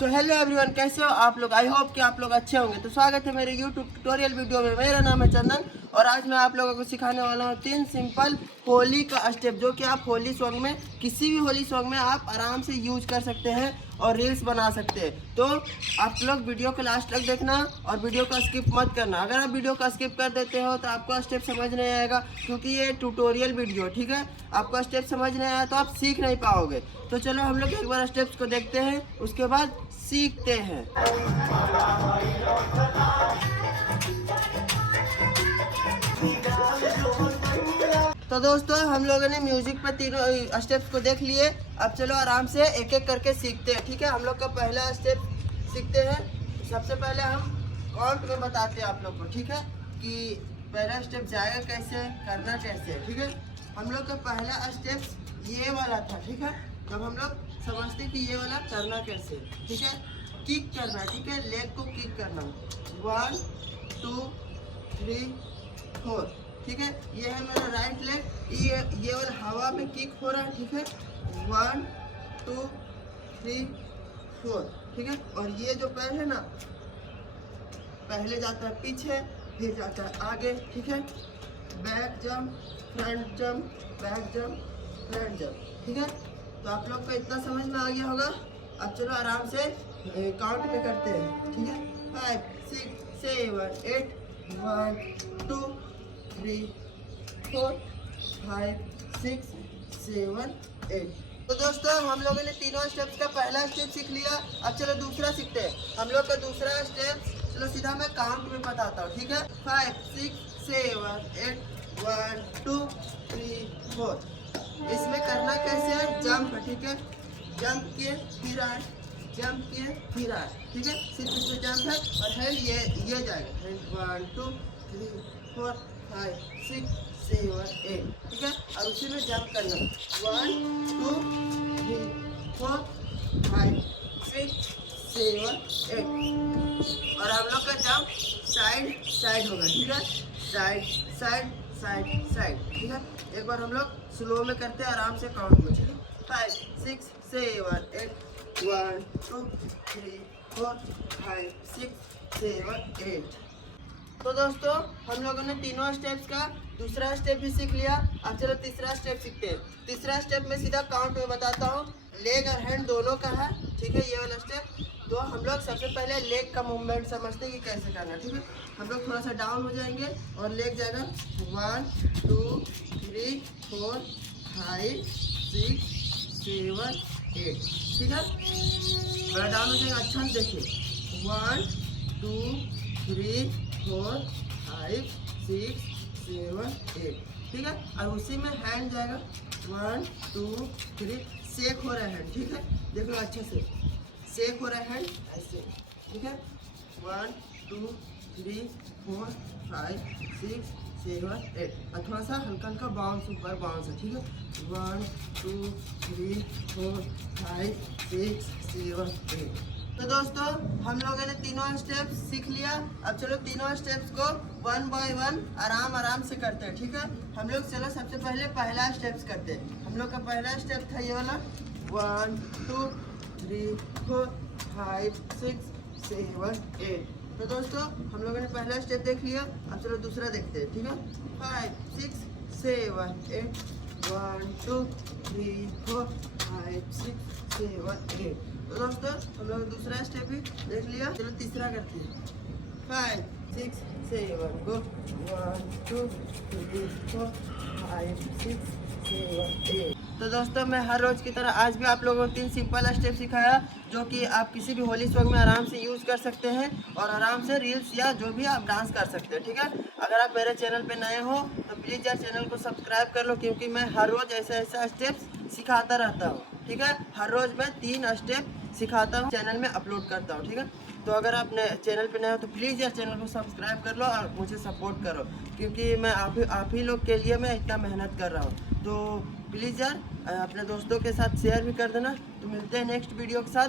So hello everyone, कैसे हो आप लोग। आई होप कि आप लोग अच्छे होंगे। तो स्वागत है मेरे यूट्यूब ट्यूटोरियल वीडियो में। मेरा नाम है चंदन और आज मैं आप लोगों को सिखाने वाला हूँ 3 सिंपल होली का स्टेप, जो कि आप होली सॉन्ग में, किसी भी होली सॉन्ग में आप आराम से यूज कर सकते हैं और रील्स बना सकते हैं। तो आप लोग वीडियो को लास्ट तक देखना और वीडियो को स्किप मत करना। अगर आप वीडियो को स्किप कर देते हो तो आपको स्टेप समझ नहीं आएगा, क्योंकि ये ट्यूटोरियल वीडियो, ठीक है। आपको स्टेप समझ नहीं आया तो आप सीख नहीं पाओगे। तो चलो हम लोग एक बार स्टेप्स को देखते हैं, उसके बाद सीखते हैं। तो दोस्तों, हम लोगों ने म्यूजिक पर तीनों स्टेप्स को देख लिए। अब चलो आराम से एक एक करके सीखते हैं, ठीक है। हम लोग का पहला स्टेप सीखते हैं। सबसे पहले हम काउंट में बताते हैं आप लोग को, ठीक है, कि पहला स्टेप जाएगा कैसे, करना कैसे, ठीक है। हम लोग का पहला स्टेप ये वाला था, ठीक है। जब हम लोग समझते कि ये वाला करना कैसे, ठीक है। किक करना, ठीक है, लेग को किक करना, 1 2 3 4, ठीक है। ये है मेरा राइट लेग, ये वाला हवा में किक हो रहा है, ठीक है। 1 2 3 4, ठीक है। और ये जो पैर है ना, पहले जाता है पीछे, फिर जाता है आगे, ठीक है। Back jump, front jump, back jump, front jump, ठीक है। तो आप लोग को इतना समझ में आ गया होगा। अब चलो आराम से काउंट में करते हैं, ठीक है। 5 6 7 8 1 2 3 4 5 6 7 8। तो दोस्तों, हम लोगों ने तीनों स्टेप्स का पहला स्टेप सीख लिया। अब चलो दूसरा सीखते हैं। हम लोग का दूसरा स्टेप, चलो सीधा मैं काउंट में बताता हूँ, ठीक है। 5 6 7 8 1 2 3 4। इसमें करना कैसे है, जंप, ठीक है। जंप किए फिर आए, जंप किए फिर आए, ठीक है। सिर्फ इसमें जंप है और हैंड ये जाएगा, हैंड 1 2 3 4 5 6 7 8, ठीक है। और उसी में जंप करना, 1 2 3 4 5 6 7 8। और हम लोग का जंप साइड साइड होगा, ठीक है। साइड साइड साइड साइड, ठीक है। एक बार हम लोग स्लो में करते हैं, आराम से काउंट में, ठीक है। 5 6 7 8 1 2 3 4 5 6 7 8। तो दोस्तों, हम लोगों ने तीनों स्टेप्स का दूसरा स्टेप भी सीख लिया। अब चलो तीसरा स्टेप सीखते हैं। तीसरा स्टेप में सीधा काउंट में बताता हूँ। लेग और हैंड दोनों का है, ठीक है, ये वाला स्टेप। तो हम लोग सबसे पहले लेग का मूवमेंट समझते हैं कि कैसे करना है, ठीक है। हम लोग थोड़ा सा डाउन हो जाएंगे और लेग जाएगा 1 2 3 4 5 6 7 8, ठीक है। थोड़ा डाउन हो जाएगा, अच्छा से देखिए, 1 2 3 4 5 6 7 8, ठीक है। और उसी में हैंड जाएगा 1 2 3, शेक हो रहा है हैंड, ठीक है। देखो अच्छे से शेक हो रहा है हैंड ऐसे, ठीक है। 1 2 3 4 5 6 7 8। और थोड़ा सा हल्का हल्का बाउंस, ऊपर बाउंस है, ठीक है। 1 2 3 4 5 6 7 8। तो दोस्तों, हम लोगों ने तीनों स्टेप्स सीख लिया। अब चलो तीनों स्टेप्स को 1 बाय 1 आराम से करते हैं, ठीक है। हम लोग चलो सबसे पहले पहला स्टेप्स करते हैं। हम लोग का पहला स्टेप था ये वाला, 1 2 3 4 5 6 7 8। तो दोस्तों, हम लोगों ने पहला स्टेप देख लिया। अब चलो दूसरा देखते हैं, ठीक है। 5 6 7 8 1 2 3 4 5 6 7 8। तो दोस्तों, हम लोग दूसरा स्टेप भी देख लिया। चलो तीसरा करते हैं। 5 6 7 गो, 1 2 3 4 5 6 7 8। तो दोस्तों, मैं हर रोज़ की तरह आज भी आप लोगों को 3 सिंपल स्टेप सिखाया, जो कि आप किसी भी होली सॉन्ग में आराम से यूज़ कर सकते हैं और आराम से रील्स या जो भी आप डांस कर सकते हैं, ठीक है। अगर आप मेरे चैनल पे नए हो तो प्लीज़ यार चैनल को सब्सक्राइब कर लो, क्योंकि मैं हर रोज़ ऐसा स्टेप्स सिखाता रहता हूँ, ठीक है। हर रोज़ मैं 3 स्टेप सिखाता हूँ, चैनल में अपलोड करता हूँ, ठीक है। तो अगर आप चैनल पे नए हो तो प्लीज़ यार चैनल को सब्सक्राइब कर लो और मुझे सपोर्ट करो, क्योंकि मैं आप ही लोग के लिए मैं इतना मेहनत कर रहा हूँ। तो प्लीज़ यार अपने दोस्तों के साथ शेयर भी कर देना। तो मिलते हैं नेक्स्ट वीडियो के साथ।